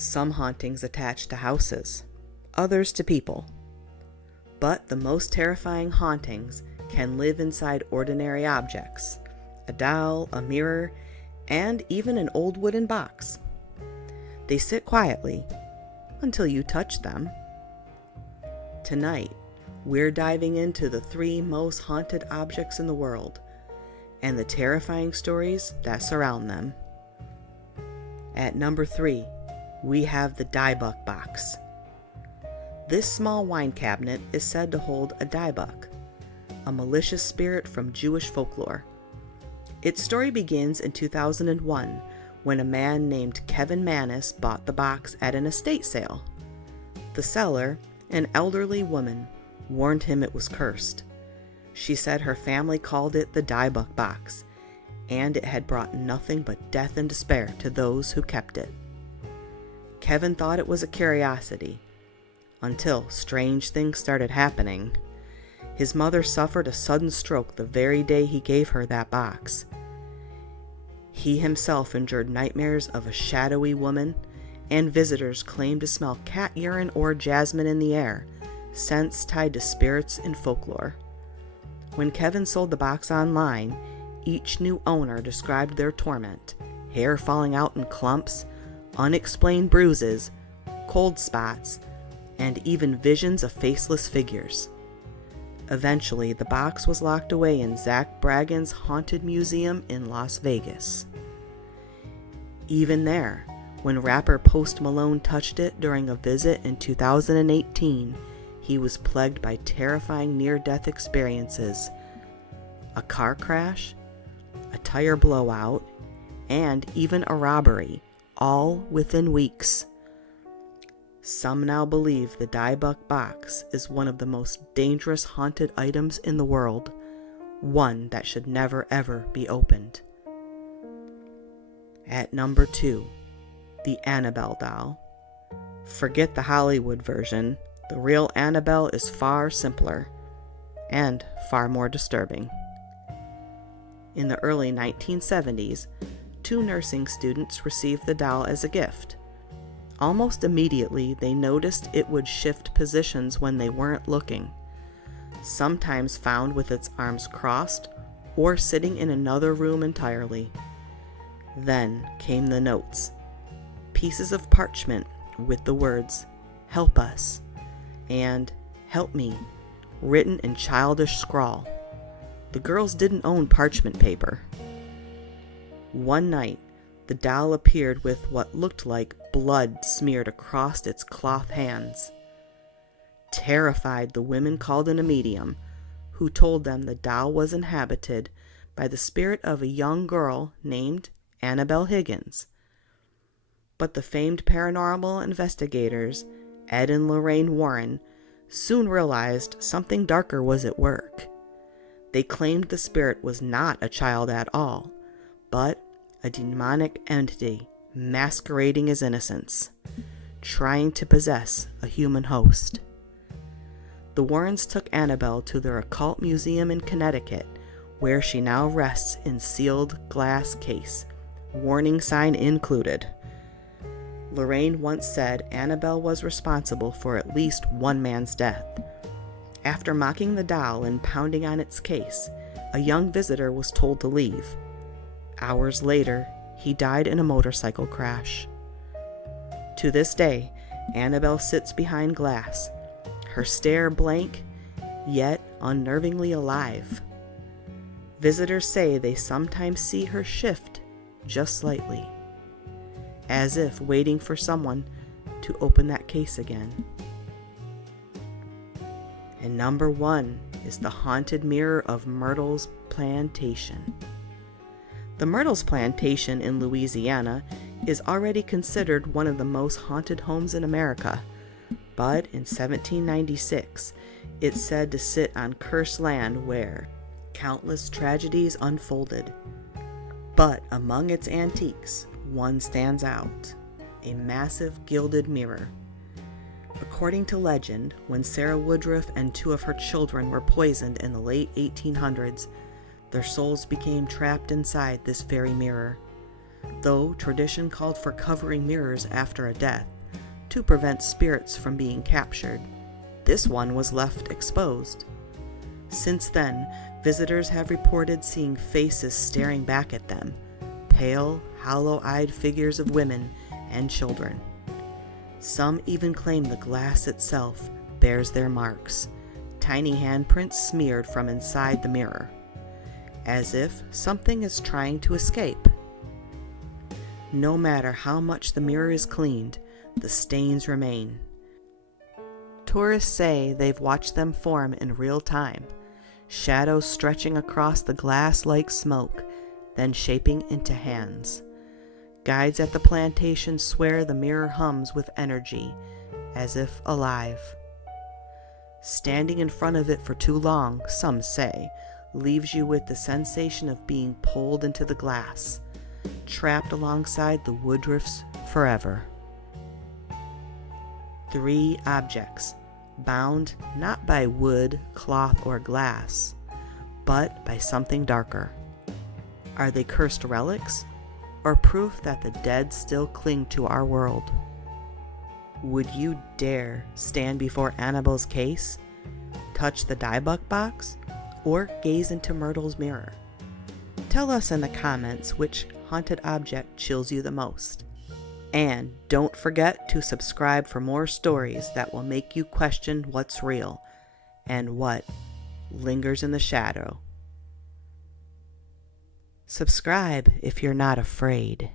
Some hauntings attach to houses, others to people. But the most terrifying hauntings can live inside ordinary objects, a doll, a mirror, and even an old wooden box. They sit quietly until you touch them. Tonight, we're diving into the 3 most haunted objects in the world and the terrifying stories that surround them. At number 3, we have the Dybbuk box. This small wine cabinet is said to hold a Dybbuk, a malicious spirit from Jewish folklore. Its story begins in 2001 when a man named Kevin Mannis bought the box at an estate sale. The seller, an elderly woman, warned him it was cursed. She said her family called it the Dybbuk box, and it had brought nothing but death and despair to those who kept it. Kevin thought it was a curiosity, until strange things started happening. His mother suffered a sudden stroke the very day he gave her that box. He himself endured nightmares of a shadowy woman, and visitors claimed to smell cat urine or jasmine in the air, scents tied to spirits in folklore. When Kevin sold the box online, each new owner described their torment: hair falling out in clumps, unexplained bruises, cold spots, and even visions of faceless figures. Eventually, the box was locked away in Zach Bragan's Haunted Museum in Las Vegas. Even there, when rapper Post Malone touched it during a visit in 2018, he was plagued by terrifying near-death experiences: a car crash, a tire blowout, and even a robbery, all within weeks. Some now believe the Dybbuk box is one of the most dangerous haunted items in the world, one that should never ever be opened. At number 2, the Annabelle doll. Forget the Hollywood version. The real Annabelle is far simpler and far more disturbing. In the early 1970s, 2 nursing students received the doll as a gift. Almost immediately, they noticed it would shift positions when they weren't looking, sometimes found with its arms crossed or sitting in another room entirely. Then came the notes, pieces of parchment with the words, "Help us," and "Help me," written in childish scrawl. The girls didn't own parchment paper. One night, the doll appeared with what looked like blood smeared across its cloth hands. Terrified, the women called in a medium, who told them the doll was inhabited by the spirit of a young girl named Annabelle Higgins. But the famed paranormal investigators, Ed and Lorraine Warren, soon realized something darker was at work. They claimed the spirit was not a child at all, but a demonic entity masquerading as innocence, trying to possess a human host. The Warrens took Annabelle to their occult museum in Connecticut, where she now rests in sealed glass case, warning sign included. Lorraine once said Annabelle was responsible for at least one man's death. After mocking the doll and pounding on its case, a young visitor was told to leave. Hours later, he died in a motorcycle crash. To this day, Annabelle sits behind glass, her stare blank, yet unnervingly alive. Visitors say they sometimes see her shift just slightly, as if waiting for someone to open that case again. And number 1 is the haunted mirror of Myrtles Plantation. The Myrtles Plantation in Louisiana is already considered one of the most haunted homes in America, but in 1796, it's said to sit on cursed land where countless tragedies unfolded. But among its antiques, one stands out: a massive gilded mirror. According to legend, when Sarah Woodruff and 2 of her children were poisoned in the late 1800s, their souls became trapped inside this very mirror. though tradition called for covering mirrors after a death to prevent spirits from being captured. This one was left exposed. Since then, visitors have reported seeing faces staring back at them, pale, hollow-eyed figures of women and children. Some even claim the glass itself bears their marks, tiny handprints smeared from inside the mirror, as if something is trying to escape. No matter how much the mirror is cleaned, the stains remain. Tourists say they've watched them form in real time, shadows stretching across the glass like smoke, then shaping into hands. Guides at the plantation swear the mirror hums with energy, as if alive. Standing in front of it for too long, some say, leaves you with the sensation of being pulled into the glass, trapped alongside the woodrifts forever. 3 objects, bound not by wood, cloth, or glass, but by something darker. Are they cursed relics, or proof that the dead still cling to our world? Would you dare stand before Annabelle's case, touch the Dybbuk box, or gaze into Myrtles' mirror? Tell us in the comments which haunted object chills you the most. And don't forget to subscribe for more stories that will make you question what's real and what lingers in the shadow. Subscribe if you're not afraid.